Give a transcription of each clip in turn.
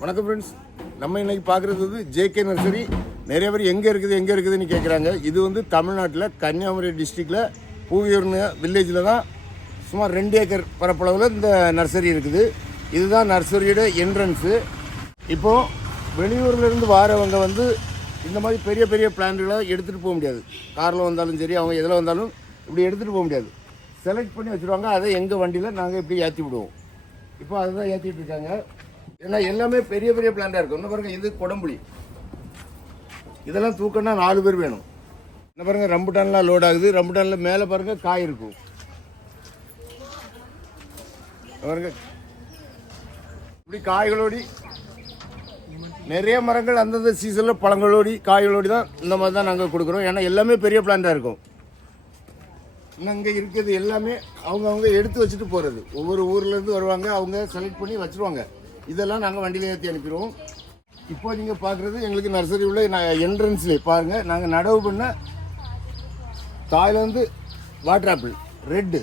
வணக்கம் ஃப்ரெண்ட்ஸ். நம்ம இன்றைக்கி பார்க்குறது வந்து ஜேகே நர்சரி. நிறைய பேர் எங்கே இருக்குதுன்னு கேட்குறாங்க. இது வந்து தமிழ்நாட்டில் கன்னியாகுமரி டிஸ்ட்ரிக்டில் பூவியூர்னு வில்லேஜில் தான் சுமார் 2 ஏக்கர் பரப்பளவில் இந்த நர்சரி இருக்குது. இதுதான் நர்சரியோட என்ட்ரன்ஸு. இப்போது வெளியூர்லேருந்து வாரவங்க வந்து இந்த மாதிரி பெரிய பெரிய பிளான்ட்களை எடுத்துகிட்டு போக முடியாது. காரில் வந்தாலும் சரி, அவங்க எதில் வந்தாலும் இப்படி எடுத்துகிட்டு போக முடியாது. செலக்ட் பண்ணி வச்சுருவாங்க. அதை எங்கள் வண்டியில் நாங்கள் இப்படி ஏற்றி விடுவோம். இப்போ அதை தான் ஏற்றிட்டு இருக்காங்க. ஏன்னா எல்லாமே பெரிய பெரிய பிளான்ட்டாக இருக்கும். இன்னும் பாருங்கள், இது கொடம்புளி. இதெல்லாம் தூக்கன்னா 4 பேர் வேணும். என்ன பாருங்கள், ரம்புட்டான்லாம் லோட் ஆகுது. ரம்புட்டானில் மேலே பாருங்கள் காய் இருக்கும். பாருங்க, இப்படி காய்களோடி நிறைய மரங்கள் அந்தந்த சீசனில் பழங்களோடி காய்களோடி தான் இந்த மாதிரி தான் நாங்கள் கொடுக்குறோம். ஏன்னா எல்லாமே பெரிய பிளான்ட்டாக இருக்கும். இன்னும் இங்கே இருக்கிறது எல்லாமே அவங்க எடுத்து வச்சுட்டு போகிறது. ஒவ்வொரு ஊர்லேருந்து வருவாங்க, அவங்க செலக்ட் பண்ணி வச்சுருவாங்க. இதெல்லாம் நாங்கள் வண்டியில் ஏற்றி அனுப்பிடுவோம். இப்போ நீங்கள் பார்க்குறது எங்களுக்கு நர்சரி உள்ள என்ட்ரன்ஸ்லேயே பாருங்கள். நாங்கள் நடவு பண்ண தாய்லாந்து வாட்டர் ஆப்பிள் ரெட்டு,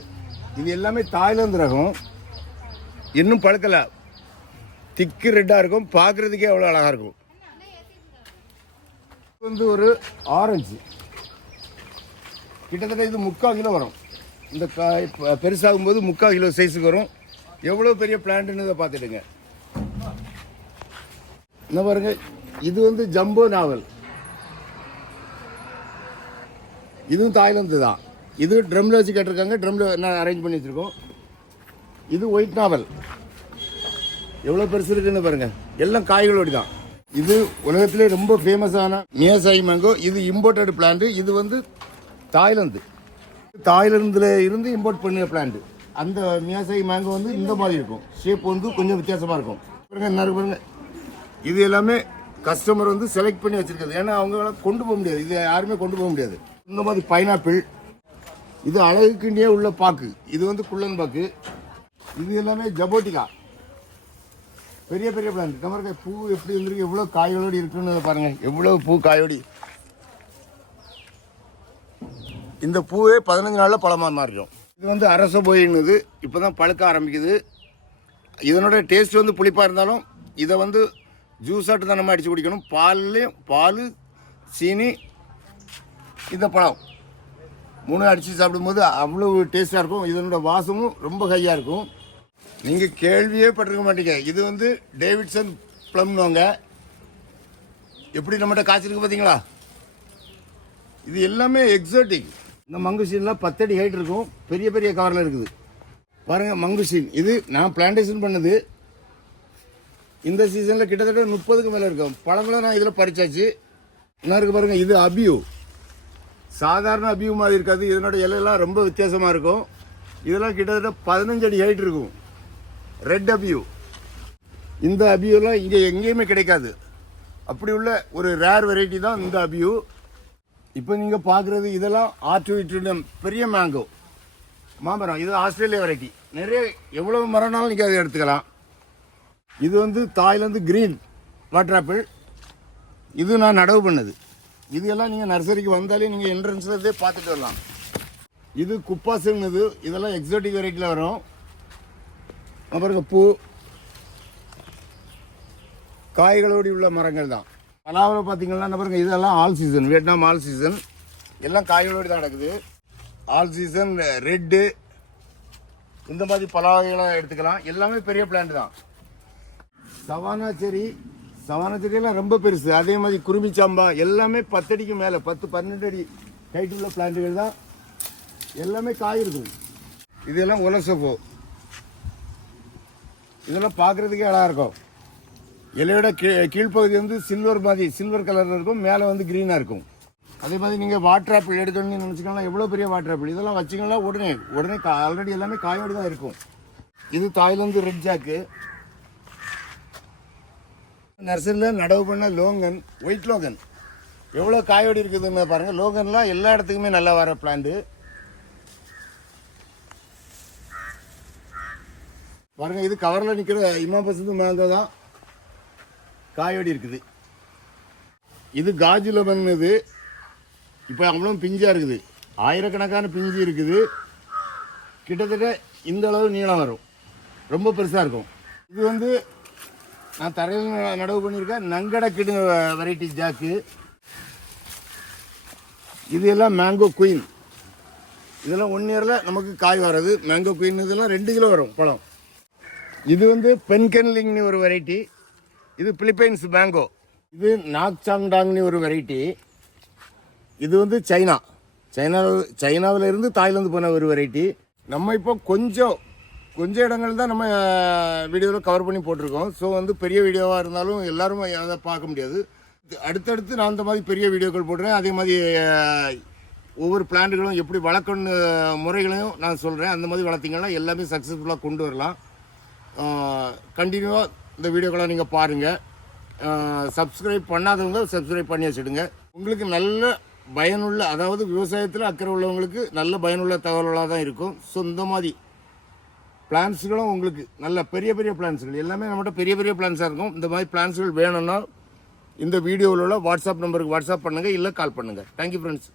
இது எல்லாமே தாய்லாந்து ரகம். இன்னும் பழுக்கலை, திக்கு ரெட்டாக இருக்கும். பார்க்குறதுக்கே அவ்வளோ அழகாக இருக்கும். வந்து ஒரு ஆரஞ்சு, கிட்டத்தட்ட இது 3/4 கிலோ வரும். இந்த காய் பெருசாகும்போது 3/4 கிலோ சைஸுக்கு வரும். எவ்வளோ பெரிய பிளான்ட்டுன்னு இதை பார்த்துடுங்க. என்ன பாருங்க, இது வந்து ஜம்போ நாவல். இதுவும் தாய்லாந்து தான். இது ட்ரம்ல வச்சு கேட்டிருக்காங்க. ட்ரம்ல நான் அரேஞ்ச் பண்ணி வச்சுருக்கோம். இது ஒயிட் நாவல். எவ்வளோ பெருசு இருக்குன்னு பாருங்க. எல்லாம் காய்களோடு தான். இது உலகத்திலே ரொம்ப ஃபேமஸான மியாசாயி மேங்கோ. இது இம்போர்ட்டட் பிளான்ட். இது வந்து தாய்லாந்துல இருந்து இம்போர்ட் பண்ணிய பிளான்ட். அந்த மியாசாயி மேங்கோ வந்து இந்த மாதிரி இருக்கும். ஷேப் வந்து கொஞ்சம் வித்தியாசமாக இருக்கும். பாருங்க, என்ன இருக்கு பாருங்க. இது எல்லாமே கஸ்டமர் வந்து செலக்ட் பண்ணி வச்சிருக்கிறது. ஏன்னா அவங்களால கொண்டு போக முடியாது. இது யாருமே கொண்டு போக முடியாது. இந்த மாதிரி பைனாப்பிள், இது அழகுக்குன்னே உள்ள பாக்கு. இது வந்து குள்ளன் பாக்கு. இது எல்லாமே ஜபோட்டிகா, பெரிய பெரிய பிளான்ட். நம்ம பூ எப்படி இருந்திருக்கு, எவ்வளோ காயோடி இருக்குன்னு பாருங்க. எவ்வளோ பூ காயோடி. இந்த பூவே 15 நாளில் பழமாக மாறிடும். இது வந்து அரச போயின்னுது. இப்போ தான் பழுக்க ஆரம்பிக்குது. இதனோட டேஸ்ட் வந்து புளிப்பாக இருந்தாலும் இதை வந்து ஜூஸாட்டு தான் நம்ம அடித்து குடிக்கணும். பால், சீனி, இந்த பழம் 3 அடித்து சாப்பிடும்போது அவ்வளோ டேஸ்ட்டாக இருக்கும். இதனோட வாசமும் ரொம்ப ஹையாக இருக்கும். நீங்கள் கேள்வியே பட்டிருக்க மாட்டீங்க. இது வந்து டேவிட்சன் ப்ளம்னுவாங்க. எப்படி நம்மகிட்ட காய்ச்சிருக்கு பார்த்தீங்களா? இது எல்லாமே எக்ஸோட்டிக். இந்த மங்குசீன்லாம் 10 அடி ஹைட் இருக்கும். பெரிய பெரிய கவரில் இருக்குது பாருங்கள். மங்குசீன் இது நான் பிளான்டேஷன் பண்ணது. இந்த சீசனில் கிட்டத்தட்ட 30க்கு மேலே இருக்கும். பழங்களும் நான் இதில் பறிச்சாச்சு. என்ன இருக்குது பாருங்கள். இது அபியூ. சாதாரண அபியூ மாதிரி இருக்காது. இதனோட இலையெல்லாம் ரொம்ப வித்தியாசமாக இருக்கும். இதெல்லாம் கிட்டத்தட்ட 15 அடி ஹைட் இருக்கும். Red abiu. இந்த அபியூலாம் இங்கே எங்கேயுமே கிடைக்காது. அப்படி உள்ள ஒரு ரேர் வெரைட்டி தான் இந்த அபியூ. இப்போ நீங்கள் பார்க்குறது இதெல்லாம் ஆர்டிஃபிஷியல் பெரிய மேங்கோ மாமரம். இது ஆஸ்திரேலியா வெரைட்டி. நிறைய எவ்வளோ மரம்னாலும் நீங்கள் அதை எடுத்துக்கலாம். இது வந்து தாய்லாந்து கிரீன் வாட்டர் ஆப்பிள். இது நான் நடவு பண்ணது. இது எல்லாம் நீங்கள் நர்சரிக்கு வந்தாலே நீங்கள் என்ட்ரன்ஸ்லேருந்தே பார்த்துட்டு வரலாம். இது குப்பாசுங்கிறது. இதெல்லாம் எக்ஸோட்டிக் வெரைட்டியில் வரும். அப்புறம் பூ காய்களோடு உள்ள மரங்கள் தான். பலாவில் பார்த்தீங்கன்னா என்ன பாருங்கள், இதெல்லாம் all season. Vietnam all season. எல்லாம் காய்களோடு தான் நடக்குது. ஆல் சீசன் ரெட்டு, இந்த மாதிரி பல வகைகளாக எடுத்துக்கலாம். எல்லாமே பெரிய பிளான்ட் தான். சவானா செடியெல்லாம் ரொம்ப பெருசு. அதே மாதிரி குருமிச்சாம்பா எல்லாமே 10 அடிக்கு மேலே, 10-12 அடி ஹைட் உள்ள பிளான்ட்டுகள் தான். எல்லாமே காய் இருக்கும். இதெல்லாம் உலசப்போ. இதெல்லாம் பார்க்குறதுக்கே அழகாக இருக்கும். இலையோட கீழ்ப்பகுதி வந்து சில்வர் கலரில் இருக்கும். மேலே வந்து க்ரீனாக இருக்கும். அதே மாதிரி நீங்கள் வாட்டர் ஆப்பிள் எடுக்கணும்னு நினச்சிக்கலாம். எவ்வளோ பெரிய வாட்டர் ஆப்பிள். இதெல்லாம் வச்சிங்கன்னா உடனே ஆல்ரெடி எல்லாமே காயோடு தான் இருக்கும். இது தாய்லாந்து ரெட் ஜாக்கு. நர்சரியில் நடவு பண்ண லோங்கன், ஒயிட் லோங்கன் எவ்வளோ காயோடு இருக்குதுன்னு பாருங்கள். லோகன்லாம் எல்லா இடத்துக்குமே நல்லா வர பிளான்ட்டு பாருங்கள். இது கவரில் நிற்கிற இமாபசந்து மேங்கோ தான் காயோடி இருக்குது. இது காஜு லெமன். இது இப்போ அவ்வளோ பிஞ்சாக இருக்குது. ஆயிரக்கணக்கான பிஞ்சு இருக்குது. கிட்டத்தட்ட இந்த அளவு நீளம் வரும். ரொம்ப பெருசாக இருக்கும். இது வந்து நான் தரையில் நடவு பண்ணியிருக்கேன் நங்கடக்கிடு வெரைட்டி ஜாக்கு. இது எல்லாம் மேங்கோ குயின். இதெல்லாம் 1 இயரில் நமக்கு காய் வர்றது. மேங்கோ குயின் இதெல்லாம் 2 கிலோ வரும் பழம். இது வந்து பென்கென்லிங்னு ஒரு வெரைட்டி. இது பிலிப்பைன்ஸ் மேங்கோ. இது நாக்சாங்டாங்னு ஒரு வெரைட்டி. இது வந்து சைனாவில் இருந்து தாய்லாந்து போன ஒரு வெரைட்டி. நம்ம இப்போ கொஞ்சம் இடங்கள் தான் நம்ம வீடியோவில் கவர் பண்ணி போட்டிருக்கோம். ஸோ வந்து பெரிய வீடியோவாக இருந்தாலும் எல்லாரும் அதை பார்க்க முடியாது. அடுத்தடுத்து நான் அந்த மாதிரி பெரிய வீடியோக்கள் போடுறேன். அதே மாதிரி ஒவ்வொரு பிளான்ட்டுகளும் எப்படி வளர்க்கணும் முறைகளையும் நான் சொல்கிறேன். அந்த மாதிரி வளர்த்திங்கன்னா எல்லாமே சக்ஸஸ்ஃபுல்லாக கொண்டு வரலாம். கண்டினியூவாக இந்த வீடியோக்களை நீங்கள் பாருங்கள். சப்ஸ்கிரைப் பண்ணாதவங்க சப்ஸ்கிரைப் பண்ணி வச்சுடுங்க. உங்களுக்கு நல்ல பயனுள்ள, அதாவது விவசாயத்தில் அக்கறை உள்ளவங்களுக்கு நல்ல பயனுள்ள தகவல்களாக தான் இருக்கும். ஸோ இந்த மாதிரி பிளான்ஸுகளும் உங்களுக்கு நல்ல பெரிய பிளான்ஸுகள் எல்லாமே நம்மகிட்ட பெரிய பிளான்ஸாக இருக்கும். இந்த மாதிரி பிளான்ஸுகள் வேணும்னா இந்த வீடியோவில் உள்ள வாட்ஸ்அப் நம்பருக்கு வாட்ஸ்அப் பண்ணுங்கள், இல்லை கால் பண்ணுங்கள். Thank you friends.